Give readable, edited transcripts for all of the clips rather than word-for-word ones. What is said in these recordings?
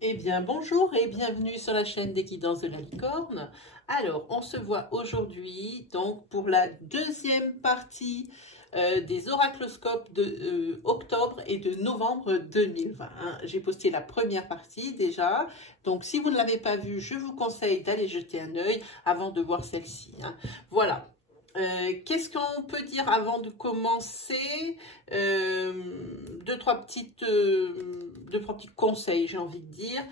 Eh bien, bonjour et bienvenue sur la chaîne des guidances de la licorne. Alors, on se voit aujourd'hui donc pour la deuxième partie des oracloscopes de octobre et de novembre 2020. J'ai posté la première partie déjà, donc si vous ne l'avez pas vue, je vous conseille d'aller jeter un œil avant de voir celle-ci. Voilà. Qu'est-ce qu'on peut dire avant de commencer? Deux, trois petits conseils, j'ai envie de dire,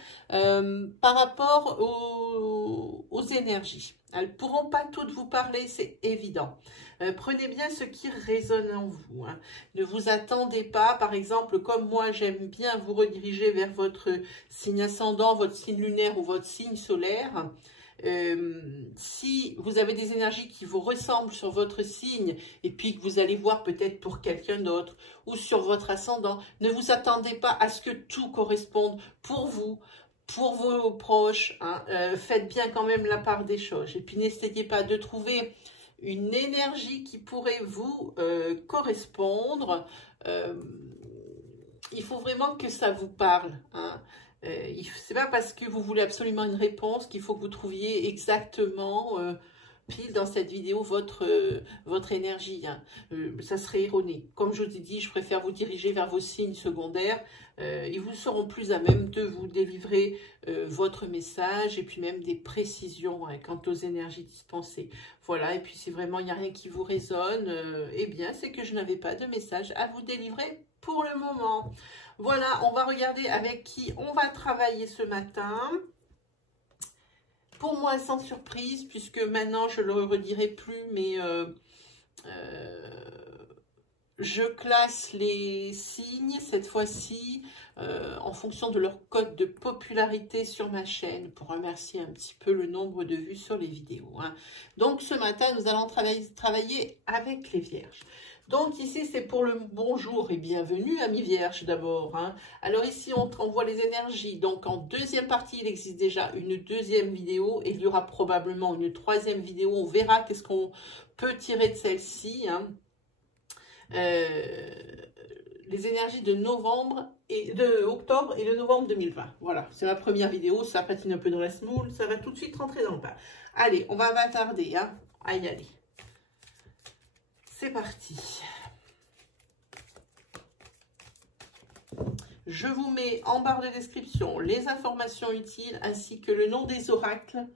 par rapport aux énergies. Elles ne pourront pas toutes vous parler, c'est évident. Prenez bien ce qui résonne en vous. Ne vous attendez pas, par exemple, comme moi, j'aime bien vous rediriger vers votre signe ascendant, votre signe lunaire ou votre signe solaire. Si vous avez des énergies qui vous ressemblent sur votre signe et puis que vous allez voir peut-être pour quelqu'un d'autre ou sur votre ascendant, ne vous attendez pas à ce que tout corresponde pour vous, pour vos proches. Faites bien quand même la part des choses et puis n'essayez pas de trouver une énergie qui pourrait vous correspondre. Il faut vraiment que ça vous parle. C'est pas parce que vous voulez absolument une réponse qu'il faut que vous trouviez exactement pile dans cette vidéo votre énergie. Ça serait erroné. Comme je vous ai dit, je préfère vous diriger vers vos signes secondaires. Ils vous seront plus à même de vous délivrer votre message et puis même des précisions quant aux énergies dispensées. Voilà, et puis si vraiment il n'y a rien qui vous résonne, eh bien c'est que je n'avais pas de message à vous délivrer pour le moment. Voilà, on va regarder avec qui on va travailler ce matin. Pour moi, sans surprise, puisque maintenant, je ne le redirai plus, mais je classe les signes, cette fois-ci, en fonction de leur code de popularité sur ma chaîne, pour remercier un petit peu le nombre de vues sur les vidéos. Donc, ce matin, nous allons travailler avec les Vierges. Donc ici, c'est pour le bonjour et bienvenue, amis vierges d'abord. Alors ici, on voit les énergies. Donc en deuxième partie, il existe déjà une deuxième vidéo et il y aura probablement une troisième vidéo. On verra qu'est-ce qu'on peut tirer de celle-ci. Les énergies de novembre et de octobre et de novembre 2020. Voilà, c'est ma première vidéo. Ça patine un peu dans la semoule. Ça va tout de suite rentrer dans le pas. Allez, on va pas tarder à y aller. C'est parti. Je vous mets en barre de description les informations utiles ainsi que le nom des oracles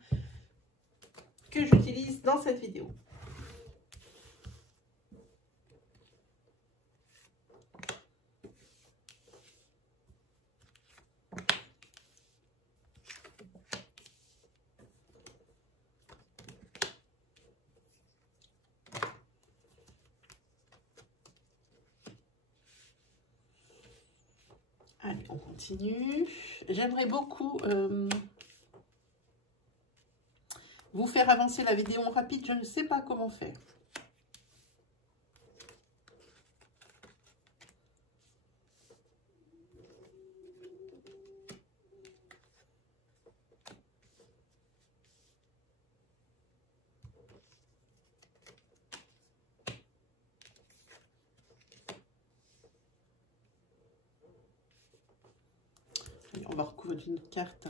que j'utilise dans cette vidéo. Allez, on continue. J'aimerais beaucoup vous faire avancer la vidéo en rapide. Je ne sais pas comment faire. On va recouvrir une carte.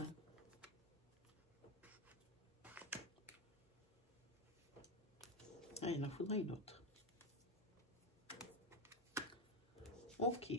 Ah, il en faudra une autre. Ok.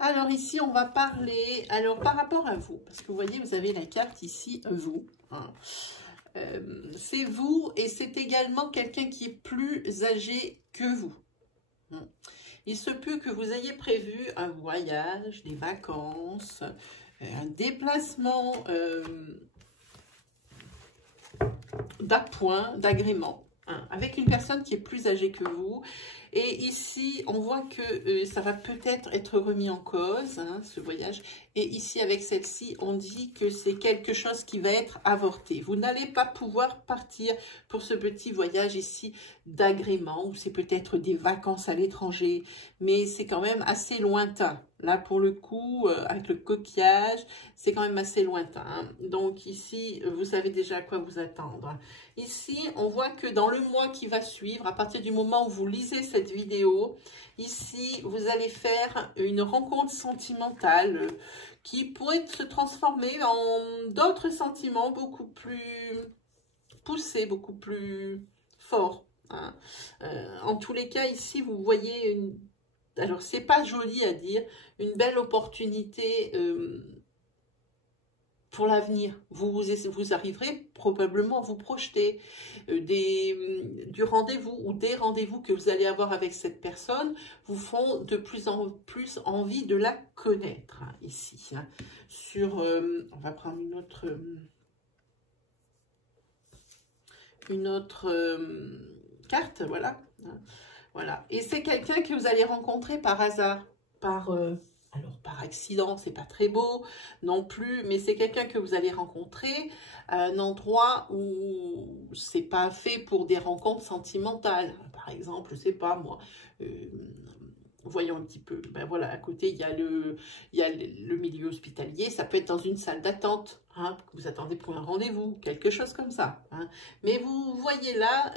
Alors ici, on va parler, alors par rapport à vous, parce que vous voyez, vous avez la carte ici, vous. C'est vous et c'est également quelqu'un qui est plus âgé que vous. Il se peut que vous ayez prévu un voyage, des vacances, un déplacement d'appoint, d'agrément, avec une personne qui est plus âgée que vous. Et ici, on voit que ça va peut-être être remis en cause, hein, ce voyage. Et ici, avec celle-ci, on dit que c'est quelque chose qui va être avorté. Vous n'allez pas pouvoir partir pour ce petit voyage ici d'agrément, ou c'est peut-être des vacances à l'étranger, mais c'est quand même assez lointain. Là, pour le coup, avec le coquillage, c'est quand même assez lointain. Hein. Donc ici, vous savez déjà à quoi vous attendre. Ici, on voit que dans le mois qui va suivre, à partir du moment où vous lisez cette vidéo, ici, vous allez faire une rencontre sentimentale qui pourrait se transformer en d'autres sentiments beaucoup plus poussés, beaucoup plus forts. Hein. En tous les cas, ici, vous voyez une... Alors, c'est pas joli à dire, une belle opportunité pour l'avenir. Vous arriverez probablement à vous projeter du rendez-vous ou des rendez-vous que vous allez avoir avec cette personne vous font de plus en plus envie de la connaître, hein, ici. Hein. Sur, on va prendre une autre carte, voilà. Voilà. Et c'est quelqu'un que vous allez rencontrer par hasard, alors par accident, c'est pas très beau non plus, mais c'est quelqu'un que vous allez rencontrer à un endroit où c'est pas fait pour des rencontres sentimentales. Par exemple, je sais pas moi, voyons un petit peu. Ben voilà, à côté, il y a le milieu hospitalier. Ça peut être dans une salle d'attente, hein, que vous attendez pour un rendez-vous, quelque chose comme ça. Hein. Mais vous voyez là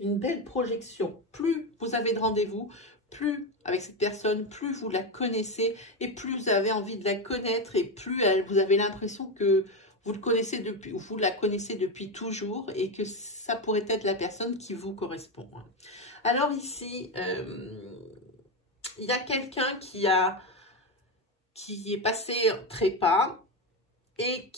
une belle projection. Plus vous avez de rendez-vous, plus avec cette personne, plus vous la connaissez et plus vous avez envie de la connaître et plus vous avez l'impression que vous la connaissez depuis toujours et que ça pourrait être la personne qui vous correspond. Alors ici, il y a quelqu'un qui est passé trépas et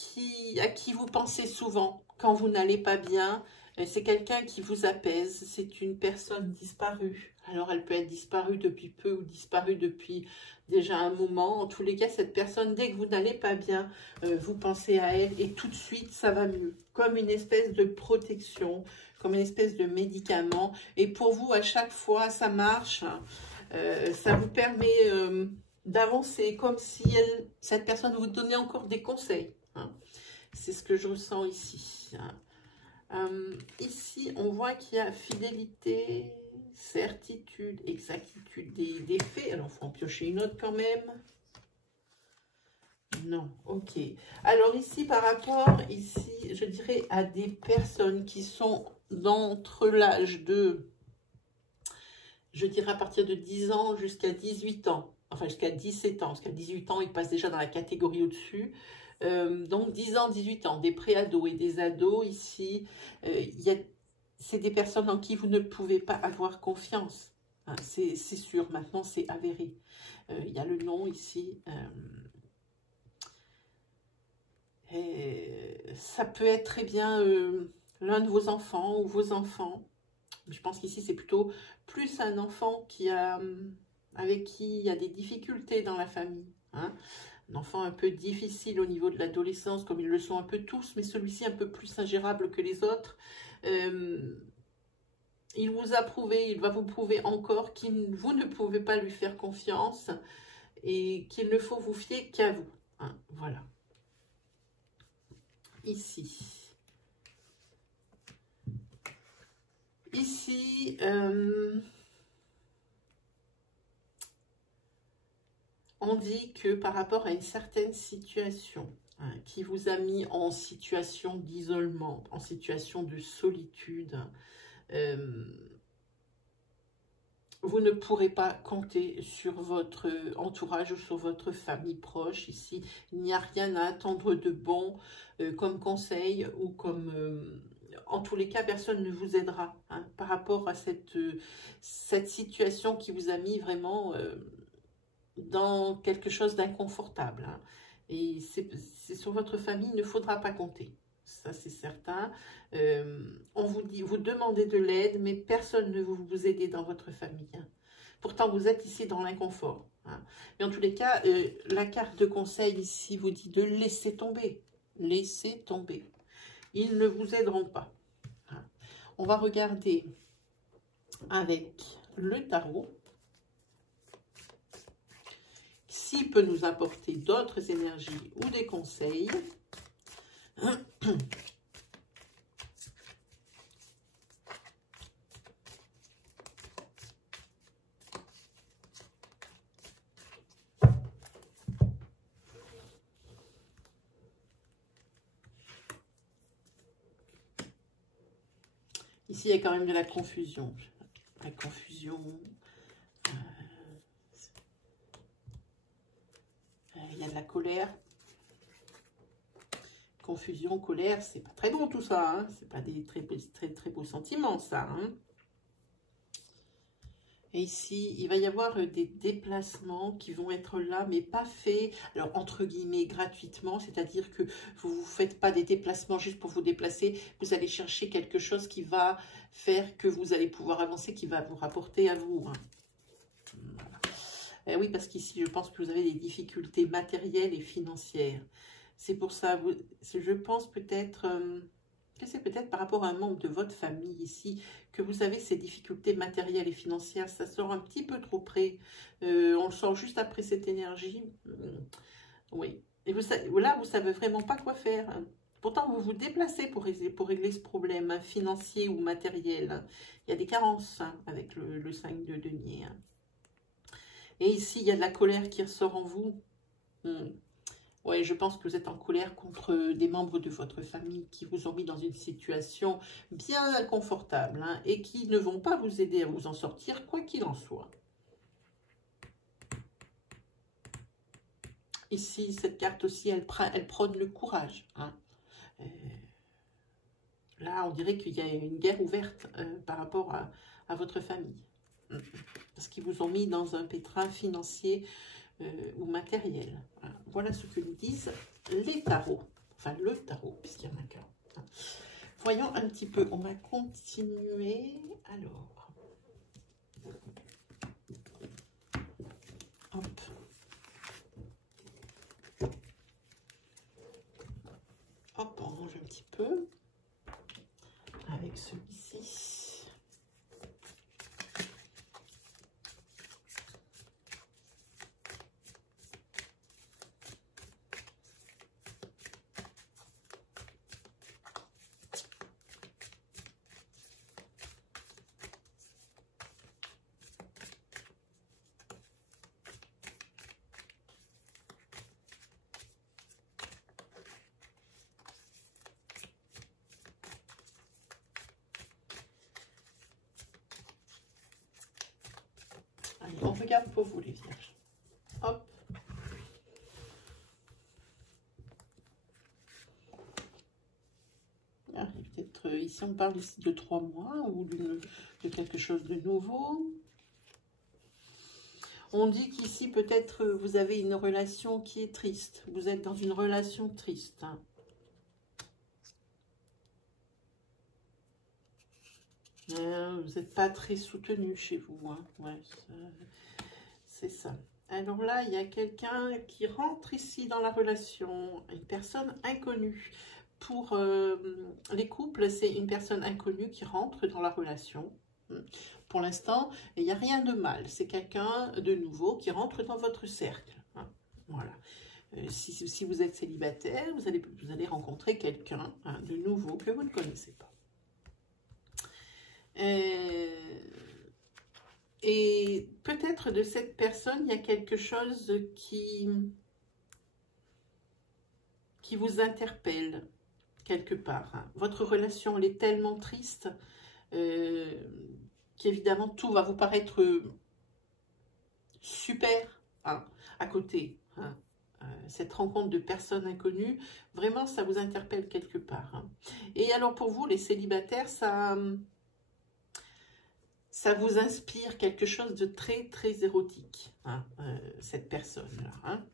à qui vous pensez souvent quand vous n'allez pas bien. C'est quelqu'un qui vous apaise, c'est une personne disparue. Alors, elle peut être disparue depuis peu ou disparue depuis déjà un moment. En tous les cas, cette personne, dès que vous n'allez pas bien, vous pensez à elle et tout de suite, ça va mieux. Comme une espèce de protection, comme une espèce de médicament. Et pour vous, à chaque fois, ça marche. Ça vous permet d'avancer comme si cette personne vous donnait encore des conseils. Hein. C'est ce que je ressens ici. Hein. Ici, on voit qu'il y a fidélité, certitude, exactitude des faits. Alors, il faut en piocher une autre quand même. Non, ok. Alors ici, par rapport, ici, je dirais à des personnes qui sont d'entre l'âge de, je dirais à partir de 10 ans jusqu'à 18 ans. Enfin, jusqu'à 17 ans. Parce qu'à 18 ans, ils passent déjà dans la catégorie au-dessus. Donc 10 ans, 18 ans, des pré-ados et des ados ici, c'est des personnes en qui vous ne pouvez pas avoir confiance, hein, c'est sûr, maintenant c'est avéré. Il y a le nom ici, ça peut être très bien l'un de vos enfants ou vos enfants. Je pense qu'ici c'est plutôt plus un enfant avec qui il y a des difficultés dans la famille, hein. Un enfant un peu difficile au niveau de l'adolescence, comme ils le sont un peu tous, mais celui-ci un peu plus ingérable que les autres. Il vous a prouvé, il va vous prouver encore que vous ne pouvez pas lui faire confiance et qu'il ne faut vous fier qu'à vous. Hein, voilà. Ici. Ici, on dit que par rapport à une certaine situation, hein, qui vous a mis en situation d'isolement, en situation de solitude, vous ne pourrez pas compter sur votre entourage ou sur votre famille proche. Ici, il n'y a rien à attendre de bon comme conseil ou comme... en tous les cas, personne ne vous aidera, hein, par rapport à cette situation qui vous a mis vraiment... dans quelque chose d'inconfortable. Hein. Et c'est sur votre famille, il ne faudra pas compter. Ça, c'est certain. On vous dit, vous demandez de l'aide, mais personne ne va vous aider dans votre famille. Hein. Pourtant, vous êtes ici dans l'inconfort. Hein. Mais en tous les cas, la carte de conseil ici vous dit de laisser tomber. Laissez tomber. Ils ne vous aideront pas. Hein. On va regarder avec le tarot s'il peut nous apporter d'autres énergies ou des conseils. Ici, il y a quand même de la confusion. La confusion. Il y a de la colère. Confusion, colère, c'est pas très bon tout ça. Hein. C'est pas des très beaux sentiments, ça. Hein. Et ici, il va y avoir des déplacements qui vont être là, mais pas faits, alors entre guillemets, gratuitement. C'est-à-dire que vous ne faites pas des déplacements juste pour vous déplacer. Vous allez chercher quelque chose qui va faire que vous allez pouvoir avancer, qui va vous rapporter à vous. Hein. Voilà. Oui, parce qu'ici, je pense que vous avez des difficultés matérielles et financières. C'est pour ça, je pense peut-être... c'est peut-être par rapport à un membre de votre famille ici que vous avez ces difficultés matérielles et financières. Ça sort un petit peu trop près. On le sort juste après cette énergie. Oui. Et là, vous ne savez vraiment pas quoi faire. Pourtant, vous vous déplacez pour régler ce problème hein, financier ou matériel. Il y a des carences hein, avec le 5 de denier. Hein. Et ici, il y a de la colère qui ressort en vous. Oui, je pense que vous êtes en colère contre des membres de votre famille qui vous ont mis dans une situation bien inconfortable hein, et qui ne vont pas vous aider à vous en sortir, quoi qu'il en soit. Ici, cette carte aussi, elle prône le courage. Hein. Là, on dirait qu'il y a une guerre ouverte par rapport à votre famille. Parce qu'ils vous ont mis dans un pétrin financier ou matériel. Voilà ce que nous disent les tarots. Enfin, le tarot, puisqu'il y en a qu'un. Voyons un petit peu. On va continuer. Alors. Hop. Hop, on range un petit peu. Avec celui-ci. On regarde pour vous les vierges. Hop. Peut-être ici on parle ici de 3 mois ou de quelque chose de nouveau. On dit qu'ici peut-être vous avez une relation qui est triste. Vous êtes dans une relation triste. Hein. Vous n'êtes pas très soutenu chez vous. Hein. Ouais, c'est ça. Alors là, il y a quelqu'un qui rentre ici dans la relation, une personne inconnue. Pour les couples, c'est une personne inconnue qui rentre dans la relation. Pour l'instant, il n'y a rien de mal. C'est quelqu'un de nouveau qui rentre dans votre cercle. Hein. Voilà. Si vous êtes célibataire, vous allez rencontrer quelqu'un hein, de nouveau que vous ne connaissez pas. Et peut-être de cette personne, il y a quelque chose qui vous interpelle quelque part. Hein. Votre relation, elle est tellement triste qu'évidemment, tout va vous paraître super hein, à côté. Hein. Cette rencontre de personnes inconnues, vraiment, ça vous interpelle quelque part. Hein. Et alors, pour vous, les célibataires, ça vous inspire quelque chose de très, très érotique, hein, cette personne-là. Hein.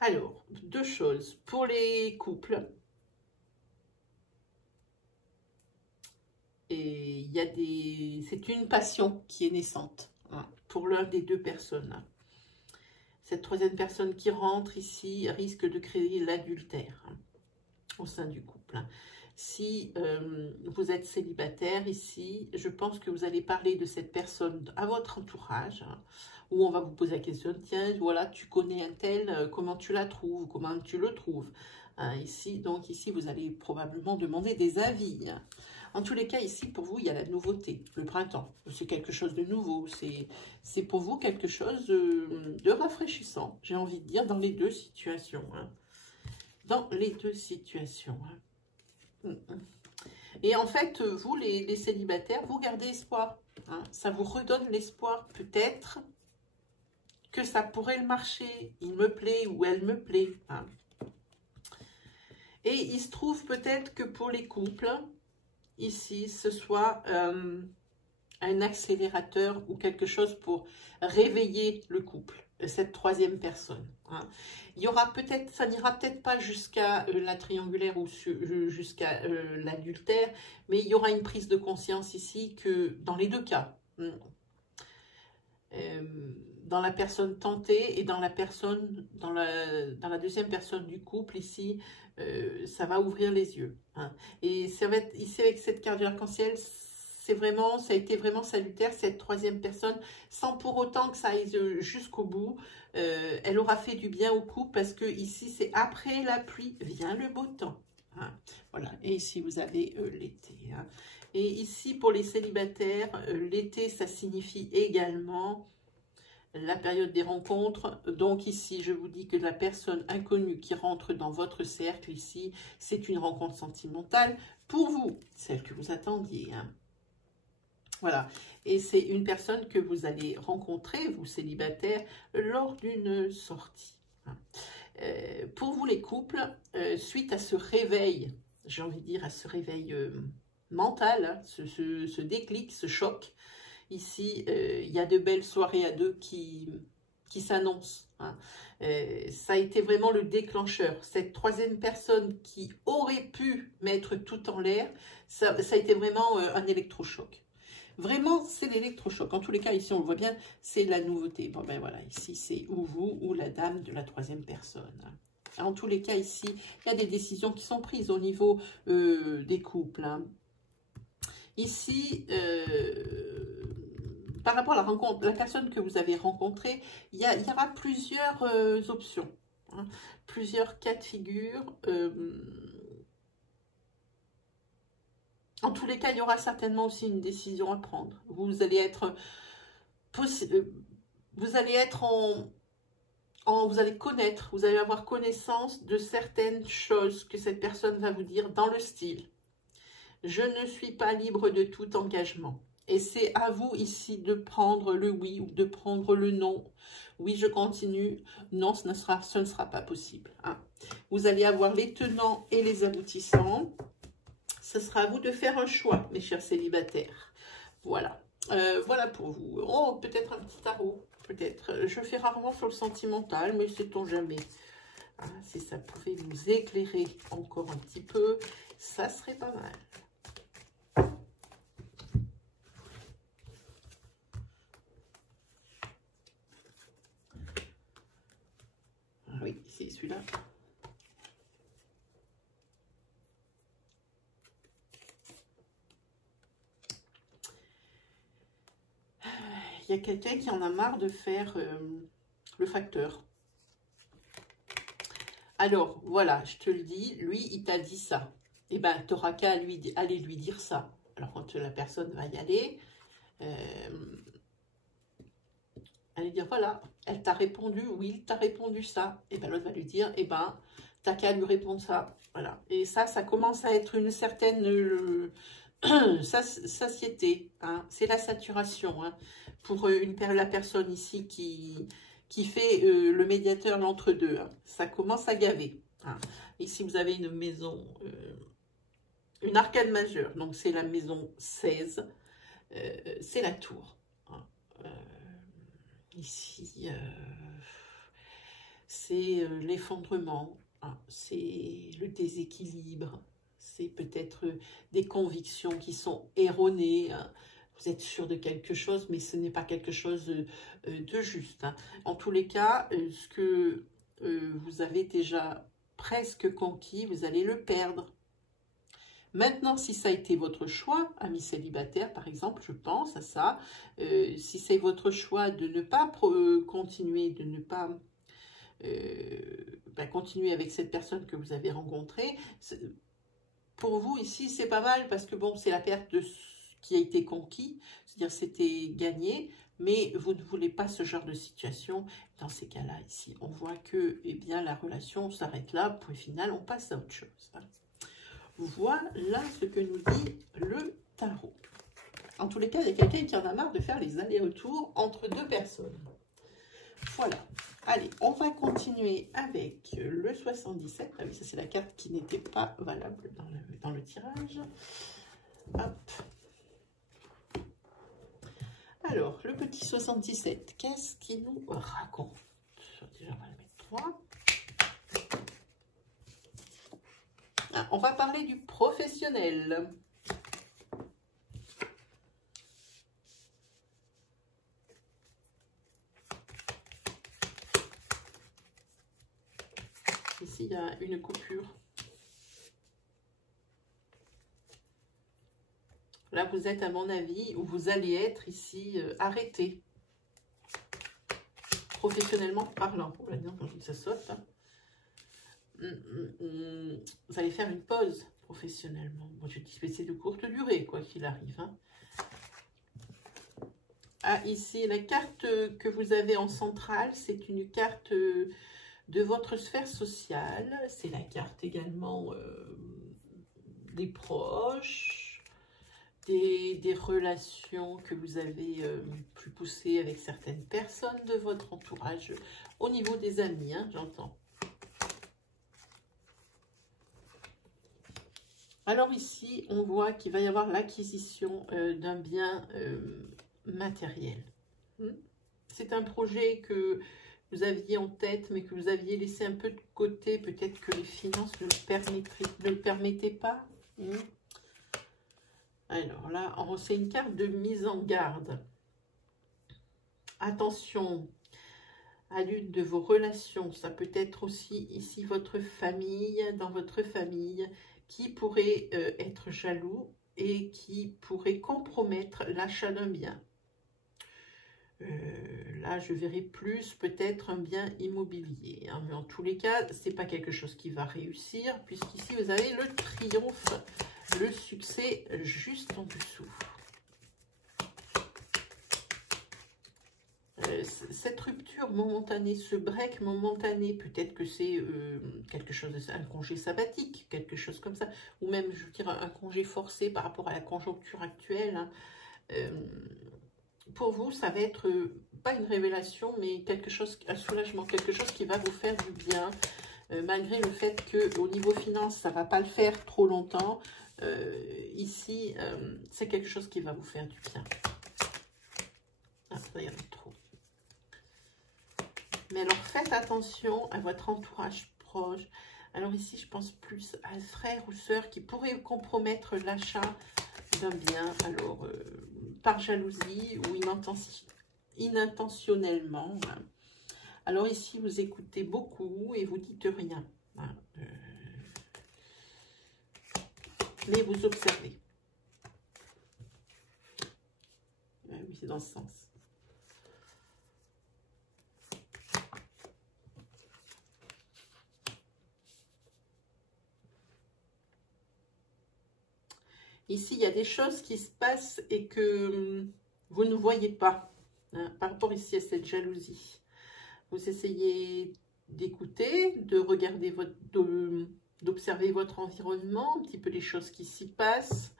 Alors, 2 choses. Pour les couples, et c'est une passion qui est naissante hein, pour l'un des 2 personnes. Hein. Cette 3e personne qui rentre ici risque de créer l'adultère. Hein. au sein du couple. Si vous êtes célibataire ici, je pense que vous allez parler de cette personne à votre entourage, où on va vous poser la question, tiens, voilà, tu connais un tel, comment tu la trouves, comment tu le trouves. Ici, donc ici, vous allez probablement demander des avis. En tous les cas, ici, pour vous, il y a la nouveauté, le printemps. C'est quelque chose de nouveau, c'est pour vous quelque chose de rafraîchissant, j'ai envie de dire, dans les deux situations. Dans les deux situations. Et en fait, vous, les célibataires, vous gardez espoir. Ça vous redonne l'espoir, peut-être, que ça pourrait le marcher. Il me plaît ou elle me plaît. Et il se trouve peut-être que pour les couples, ici, ce soit un accélérateur ou quelque chose pour réveiller le couple, cette troisième personne. Il y aura peut-être, ça n'ira peut-être pas jusqu'à la triangulaire ou jusqu'à l'adultère, mais il y aura une prise de conscience ici que dans les deux cas, dans la personne tentée et dans la personne, dans la deuxième personne du couple ici, ça va ouvrir les yeux. Et ça va être ici avec cette carte du arc-en-ciel. Ça a été vraiment salutaire, cette troisième personne, sans pour autant que ça aille jusqu'au bout. Elle aura fait du bien au couple parce que ici, c'est après la pluie vient le beau temps. Voilà, et ici, vous avez l'été. Et ici, pour les célibataires, l'été, ça signifie également la période des rencontres. Donc ici, je vous dis que la personne inconnue qui rentre dans votre cercle ici, c'est une rencontre sentimentale pour vous, celle que vous attendiez. Voilà, et c'est une personne que vous allez rencontrer, vous célibataires, lors d'une sortie. Pour vous les couples, suite à ce réveil, j'ai envie de dire à ce réveil mental, ce déclic, ce choc, ici, il y a de belles soirées à deux qui s'annoncent. Ça a été vraiment le déclencheur. Cette troisième personne qui aurait pu mettre tout en l'air, ça a été vraiment un électrochoc. Vraiment, c'est l'électrochoc. En tous les cas, ici, on le voit bien, c'est la nouveauté. Bon, ben voilà, ici, c'est ou vous ou la dame de la troisième personne. En tous les cas, ici, il y a des décisions qui sont prises au niveau des couples. Ici, par rapport à la rencontre, la personne que vous avez rencontrée, il y aura plusieurs options, plusieurs cas de figure. En tous les cas, il y aura certainement aussi une décision à prendre. Vous allez être vous allez connaître, vous allez avoir connaissance de certaines choses que cette personne va vous dire dans le style. Je ne suis pas libre de tout engagement. Et c'est à vous ici de prendre le oui ou de prendre le non. Oui, je continue. Non, ce ne sera pas possible. Vous allez avoir les tenants et les aboutissants. Ce sera à vous de faire un choix, mes chers célibataires. Voilà. Voilà pour vous. Oh, peut-être un petit tarot. Peut-être. Je fais rarement sur le sentimental, mais sait-on jamais. Si ça pouvait vous éclairer encore un petit peu, ça serait pas mal. Oui, c'est celui-là. Il y a quelqu'un qui en a marre de faire le facteur. Alors, voilà, je te le dis, lui, il t'a dit ça. Eh bien, tu n'auras qu'à aller lui dire ça. Alors, quand la personne va y aller, elle va dire, voilà, elle t'a répondu, oui, t'a répondu ça. Et bien, l'autre va lui dire, eh ben, t'as qu'à lui répondre ça. Voilà. Et ça commence à être une certaine satiété. C'est la saturation. Pour la personne ici qui fait le médiateur, l'entre-deux. Ça commence à gaver. Ici, vous avez une maison, une arcade majeure. Donc, c'est la maison 16. C'est la tour. Ici, c'est l'effondrement. C'est le déséquilibre. C'est peut-être des convictions qui sont erronées. Vous êtes sûr de quelque chose, mais ce n'est pas quelque chose de juste. En tous les cas, ce que vous avez déjà presque conquis, vous allez le perdre. Maintenant, si ça a été votre choix, amis célibataires par exemple, je pense à ça, si c'est votre choix de ne pas continuer, de ne pas continuer avec cette personne que vous avez rencontrée, pour vous ici c'est pas mal parce que bon, c'est la perte de ce qui a été conquis, c'est-à-dire c'était gagné, mais vous ne voulez pas ce genre de situation. Dans ces cas-là, ici, on voit que eh bien, la relation s'arrête là, point final, on passe à autre chose. Voilà ce que nous dit le tarot. En tous les cas, il y a quelqu'un qui en a marre de faire les allers-retours entre deux personnes. Voilà. Allez, on va continuer avec le 77. Ah oui, ça c'est la carte qui n'était pas valable dans le tirage. Hop. Alors, le petit 77, qu'est-ce qu'il nous raconte? Déjà, on va le mettre 3. Ah, on va parler du professionnel. Ici, il y a une coupure. Là, vous êtes, à mon avis, ou vous allez être ici arrêté. Professionnellement parlant. On va dire quand je dis que ça saute. Hein. Vous allez faire une pause professionnellement. Bon, je dis que c'est de courte durée, quoi qu'il arrive. Hein. Ah, ici, la carte que vous avez en centrale, c'est une carte de votre sphère sociale. C'est la carte également des proches. Des relations que vous avez plus poussées avec certaines personnes de votre entourage, au niveau des amis, hein, j'entends. Alors ici, on voit qu'il va y avoir l'acquisition d'un bien matériel. C'est un projet que vous aviez en tête, mais que vous aviez laissé un peu de côté. Peut-être que les finances ne le permettaient pas. Alors là, c'est une carte de mise en garde. Attention à l'une de vos relations. Ça peut être aussi ici votre famille, dans votre famille, qui pourrait être jaloux et qui pourrait compromettre l'achat d'un bien. Là, je verrai plus peut-être un bien immobilier. Hein, mais en tous les cas, ce n'est pas quelque chose qui va réussir, puisqu'ici, vous avez le triomphe. Le succès juste en dessous. Cette rupture momentanée, ce break momentané, peut-être que c'est quelque chose, un congé sabbatique, quelque chose comme ça, ou même, je veux dire, un congé forcé par rapport à la conjoncture actuelle. Hein. Pour vous, ça va être pas une révélation, mais quelque chose, un soulagement, quelque chose qui va vous faire du bien, malgré le fait que au niveau finance, ça ne va pas le faire trop longtemps. Ici, c'est quelque chose qui va vous faire du bien. Ah, ça y en a trop. Mais alors, faites attention à votre entourage proche. Alors ici, je pense plus à un frère ou sœur qui pourrait compromettre l'achat d'un bien. Alors, par jalousie ou inintentionnellement. Hein. Alors ici, vous écoutez beaucoup et vous dites rien. Hein. Mais vous observez. Oui, c'est dans ce sens. Ici, il y a des choses qui se passent et que vous ne voyez pas. Hein, par rapport ici à cette jalousie. Vous essayez d'écouter, de regarder d'observer votre environnement, un petit peu les choses qui s'y passent,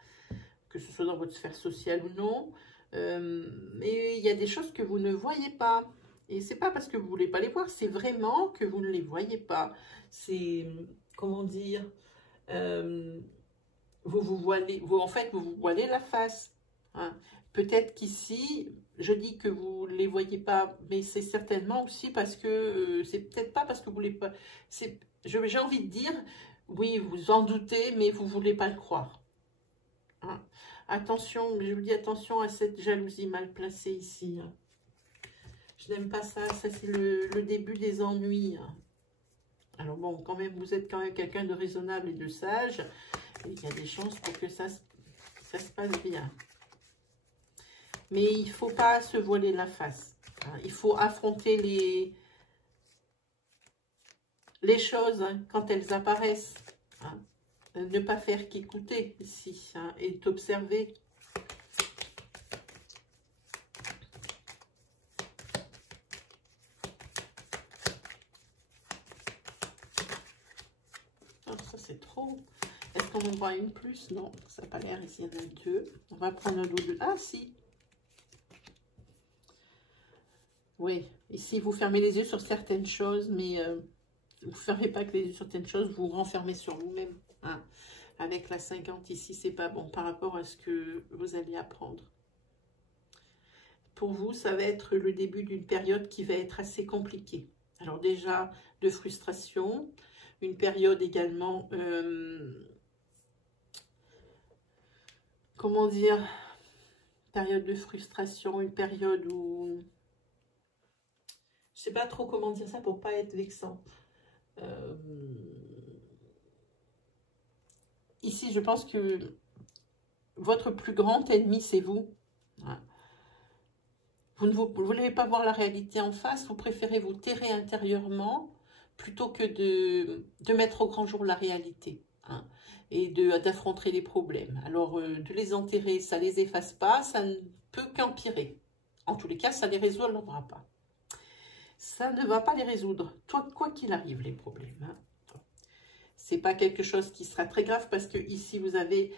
que ce soit dans votre sphère sociale ou non. Mais il y a des choses que vous ne voyez pas. Et c'est pas parce que vous ne voulez pas les voir, c'est vraiment que vous ne les voyez pas. C'est, comment dire, vous vous voilez la face. Hein. Peut-être qu'ici, je dis que vous ne les voyez pas, mais c'est certainement aussi parce que, c'est peut-être pas parce que vous voulez pas, j'ai envie de dire, oui, vous en doutez, mais vous ne voulez pas le croire. Hein. Attention, je vous dis attention à cette jalousie mal placée ici. Hein. Je n'aime pas ça, ça c'est le début des ennuis. Hein. Alors bon, quand même, vous êtes quand même quelqu'un de raisonnable et de sage. Et il y a des chances pour que ça se passe bien. Mais il ne faut pas se voiler la face. Hein. Il faut affronter les choses hein, quand elles apparaissent. Hein. Ne pas faire qu'écouter ici. Hein, et t'observer. Ça c'est trop. Est-ce qu'on en voit une plus? Non, ça n'a pas l'air. Ici, il y en a deux. On va prendre un autre. Ah, si. Oui, ici, vous fermez les yeux sur certaines choses, mais vous ne fermez pas que les yeux sur certaines choses, vous vous renfermez sur vous-même. Hein. Avec la 50 ici, c'est pas bon par rapport à ce que vous allez apprendre. Pour vous, ça va être le début d'une période qui va être assez compliquée. Alors déjà, de frustration, une période également, comment dire, période de frustration, une période où, je sais pas trop comment dire ça pour pas être vexant. Ici, je pense que votre plus grand ennemi, c'est vous. Hein. Vous ne voulez pas voir la réalité en face, vous préférez vous terrer intérieurement plutôt que de mettre au grand jour la réalité hein, et d'affronter les problèmes. Alors, de les enterrer, ça ne les efface pas, ça ne peut qu'empirer. En tous les cas, ça ne les résolvera pas. Ça ne va pas les résoudre, quoi qu'il arrive, les problèmes. Hein. C'est pas quelque chose qui sera très grave parce que ici, vous avez...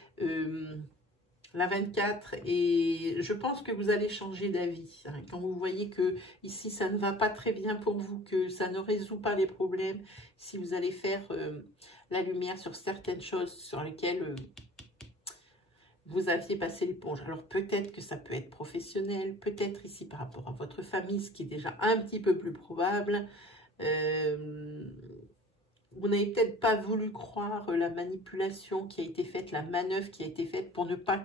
la 24 et je pense que vous allez changer d'avis. Hein. Quand vous voyez que ici ça ne va pas très bien pour vous, que ça ne résout pas les problèmes, si vous allez faire la lumière sur certaines choses sur lesquelles vous aviez passé l'éponge. Alors peut-être que ça peut être professionnel, peut-être ici par rapport à votre famille, ce qui est déjà un petit peu plus probable. Vous n'avez peut-être pas voulu croire la manipulation qui a été faite, la manœuvre qui a été faite pour ne pas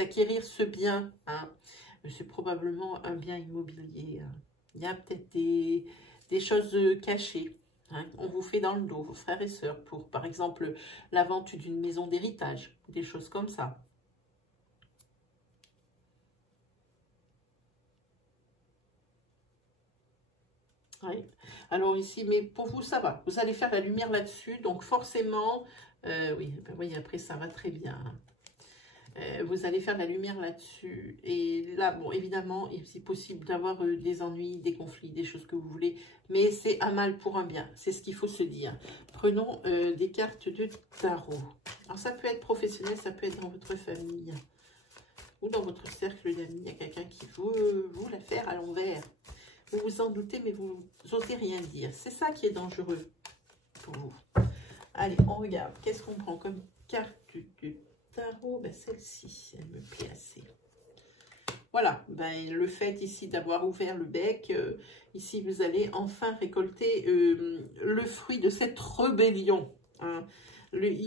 acquérir ce bien. Hein. C'est probablement un bien immobilier. Hein. Il y a peut-être des choses cachées. Hein. On vous fait dans le dos, vos frères et sœurs, pour par exemple la vente d'une maison d'héritage, des choses comme ça. Oui. Alors ici, mais pour vous, ça va. Vous allez faire la lumière là-dessus. Donc forcément, oui, ben oui, après, ça va très bien. Vous allez faire la lumière là-dessus. Et là, bon, évidemment, il est possible d'avoir des ennuis, des conflits, des choses que vous voulez. Mais c'est un mal pour un bien. C'est ce qu'il faut se dire. Prenons des cartes de tarot. Alors ça peut être professionnel, ça peut être dans votre famille. Ou dans votre cercle d'amis. Il y a quelqu'un qui veut vous la faire à l'envers. Vous vous en doutez, mais vous n'osez rien dire. C'est ça qui est dangereux pour vous. Allez, on regarde. Qu'est-ce qu'on prend comme carte du tarot? Ben, celle-ci, elle me plaît assez. Voilà, ben, le fait ici d'avoir ouvert le bec, ici vous allez enfin récolter le fruit de cette rébellion. Hein.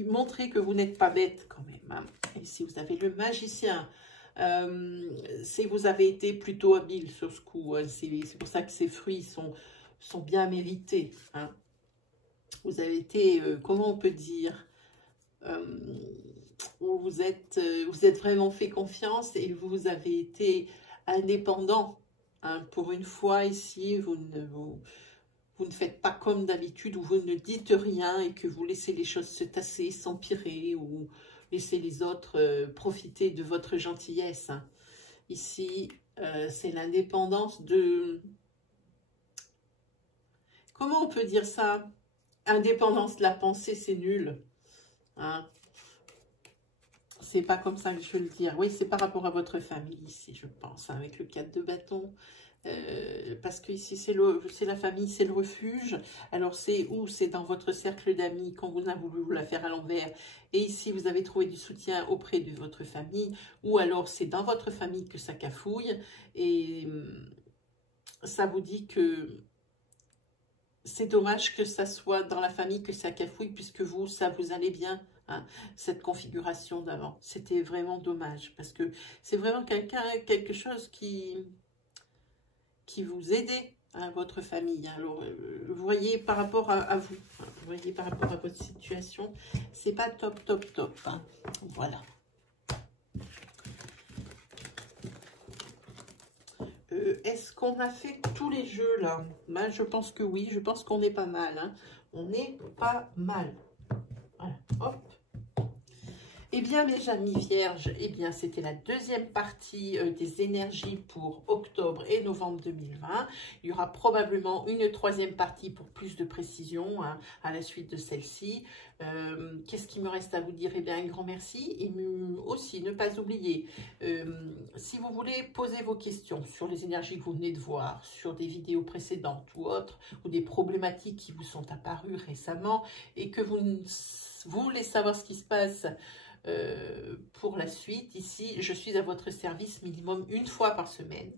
Montrer que vous n'êtes pas bête quand même. Hein. Ici vous avez le magicien. Vous avez été plutôt habile sur ce coup. Hein. C'est pour ça que ces fruits sont bien mérités. Hein. Vous avez été, comment on peut dire, vous êtes vraiment fait confiance et vous avez été indépendant. Hein. Pour une fois ici, vous ne faites pas comme d'habitude où vous ne dites rien et que vous laissez les choses se tasser, s'empirer ou laissez les autres profiter de votre gentillesse. Hein. Ici, c'est l'indépendance de... Comment on peut dire ça? Indépendance de la pensée, c'est nul. Hein. C'est pas comme ça que je veux le dire. Oui, c'est par rapport à votre famille ici, je pense, hein, avec le 4 de bâton. Parce que ici, c'est la famille, c'est le refuge. Alors, c'est où? C'est dans votre cercle d'amis, quand vous avez voulu vous la faire à l'envers. Et ici, vous avez trouvé du soutien auprès de votre famille. Ou alors, c'est dans votre famille que ça cafouille. Et ça vous dit que c'est dommage que ça soit dans la famille que ça cafouille, puisque vous, ça vous allait bien. Hein, cette configuration d'avant. C'était vraiment dommage. Parce que c'est vraiment quelque chose qui vous aidait hein, votre famille. Alors, vous voyez par rapport à vous, hein, vous voyez par rapport à votre situation, c'est pas top, top, top. Hein. Voilà. Est-ce qu'on a fait tous les jeux là? Ben, je pense que oui, je pense qu'on est pas mal. Hein. On est pas mal. Voilà, hop. Eh bien, mes amis vierges, eh bien, c'était la deuxième partie des énergies pour octobre et novembre 2020. Il y aura probablement une troisième partie pour plus de précision hein, à la suite de celle-ci. Qu'est-ce qu'il me reste à vous dire? Eh bien, un grand merci. Et aussi, ne pas oublier, si vous voulez poser vos questions sur les énergies que vous venez de voir, sur des vidéos précédentes ou autres, ou des problématiques qui vous sont apparues récemment et que vous voulez savoir ce qui se passe pour la suite, ici, je suis à votre service minimum une fois par semaine.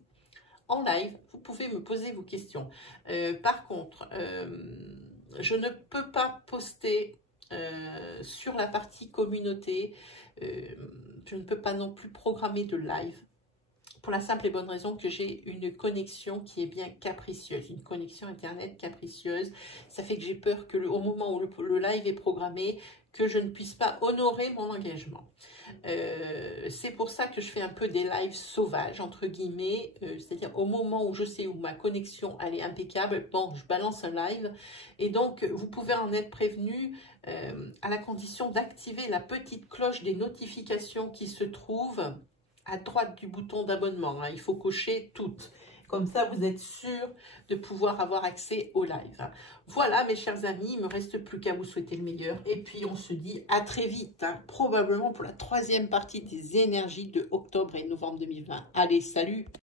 En live, vous pouvez me poser vos questions. Par contre, je ne peux pas poster sur la partie communauté. Je ne peux pas non plus programmer de live. Pour la simple et bonne raison que j'ai une connexion qui est bien capricieuse, une connexion internet capricieuse. Ça fait que j'ai peur que au moment où le live est programmé, que je ne puisse pas honorer mon engagement. C'est pour ça que je fais un peu des lives sauvages, entre guillemets, c'est-à-dire au moment où je sais où ma connexion elle est impeccable, bon, je balance un live. Et donc, vous pouvez en être prévenu à la condition d'activer la petite cloche des notifications qui se trouve à droite du bouton d'abonnement. Hein. Il faut cocher toutes. Comme ça, vous êtes sûr de pouvoir avoir accès au live. Hein. Voilà, mes chers amis, il ne me reste plus qu'à vous souhaiter le meilleur. Et puis, on se dit à très vite, hein, probablement pour la troisième partie des énergies de octobre et novembre 2020. Allez, salut!